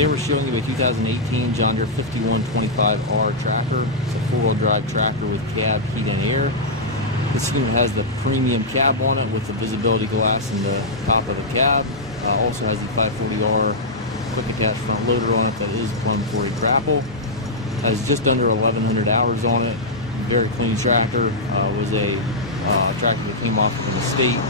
Today we're showing you a 2018 John Deere 5125R tractor. It's a four-wheel drive tractor with cab, heat, and air. This unit has the premium cab on it with the visibility glass in the top of the cab. Also has the 540R quick attach front loader on it that is plumbed for a Grapple. Has just under 1,100 hours on it. Very clean tractor. Was a tractor that came off of an estate.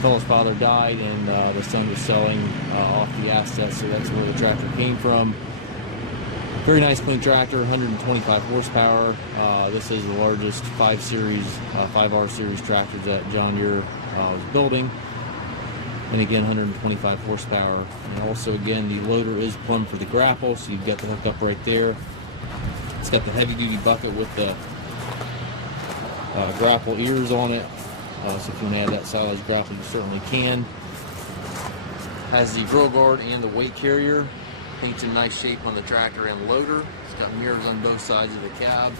Fellow's father died, and the son was selling off the assets, so that's where the tractor came from. Very nice clean tractor, 125 horsepower. This is the largest 5R series tractor that John Deere was building. And again, 125 horsepower. And also, again, the loader is plumbed for the Grapple, so you've got the hookup right there. It's got the heavy-duty bucket with the Grapple ears on it. So if you want to add that silage Grapple, you certainly can. Has the grill guard and the weight carrier. Paint's in nice shape on the tractor and loader. It's got mirrors on both sides of the cab.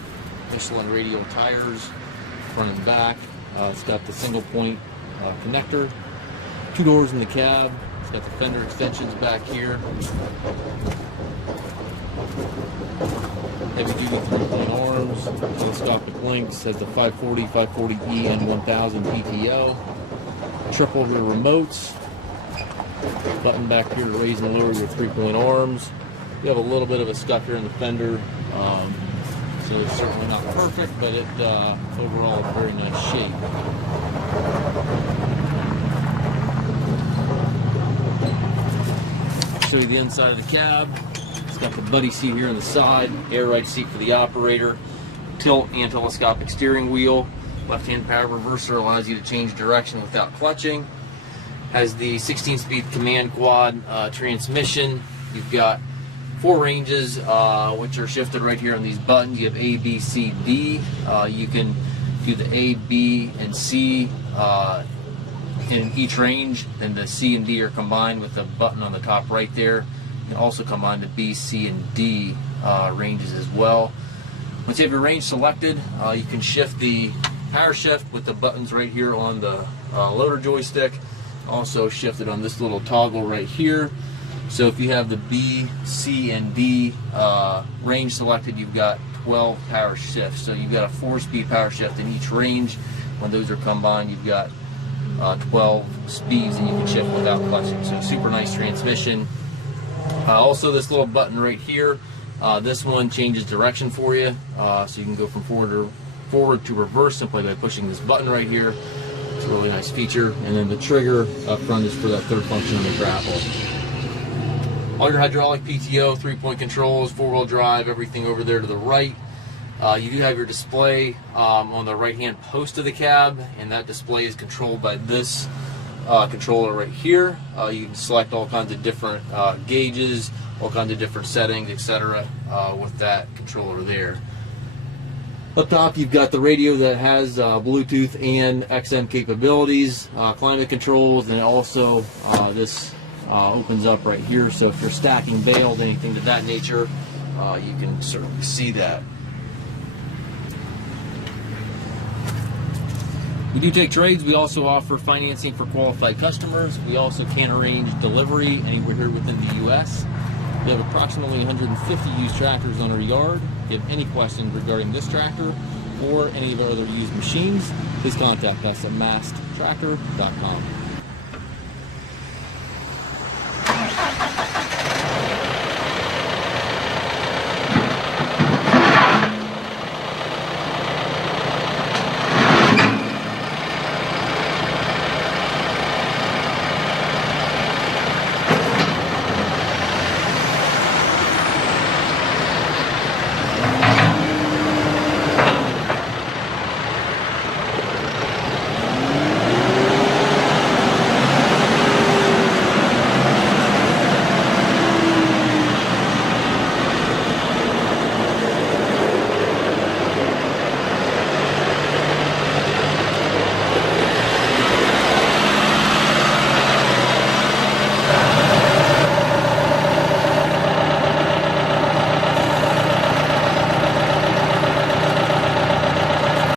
Michelin radial tires, front and back. It's got the single point connector. 2 doors in the cab. It's got the Fender extensions back here. Heavy duty 3-point arms. Telescopic links. Has the 540, 540E, and 1000 PTO. Triple rear remotes. Button back here to raise and lower your 3-point arms. You have a little bit of a scuff here in the fender, so it's certainly not perfect, but it overall in very nice shape. I'll show you the inside of the cab. It's got the buddy seat here on the side, air ride seat for the operator, tilt and telescopic steering wheel. Left-hand power reverser allows you to change direction without clutching. Has the 16-speed CommandQuad transmission. You've got 4 ranges, which are shifted right here on these buttons. You have A, B, C, D. You can do the A, B, and C in each range. Then the C and D are combined with the button on the top right there. You can also combine the B, C, and D ranges as well. Once you have your range selected, you can shift the power shift with the buttons right here on the loader joystick. Also shifted on this little toggle right here. So if you have the B, C, and D range selected, you've got 12 power shifts. So you've got a 4-speed power shift in each range. When those are combined, you've got 12 speeds that you can shift without clutching. So super nice transmission. Also this little button right here, this one changes direction for you. So you can go from forward to reverse simply by pushing this button right here. It's a really nice feature. And then the trigger up front is for that third function on the Grapple. All your hydraulic PTO, 3-point controls, 4-wheel drive, everything over there to the right. You do have your display on the right-hand post of the cab, and that display is controlled by this controller right here. You can select all kinds of different gauges, all kinds of different settings, etc. With that controller there. Up top, you've got the radio that has Bluetooth and XM capabilities, climate controls, and also this opens up right here. So if you're stacking bales, anything to that nature, you can certainly see that. We do take trades. We also offer financing for qualified customers. We also can arrange delivery anywhere here within the U.S. We have approximately 150 used tractors on our yard. If you have any questions regarding this tractor or any of our other used machines, please contact us at maskedtractor.com.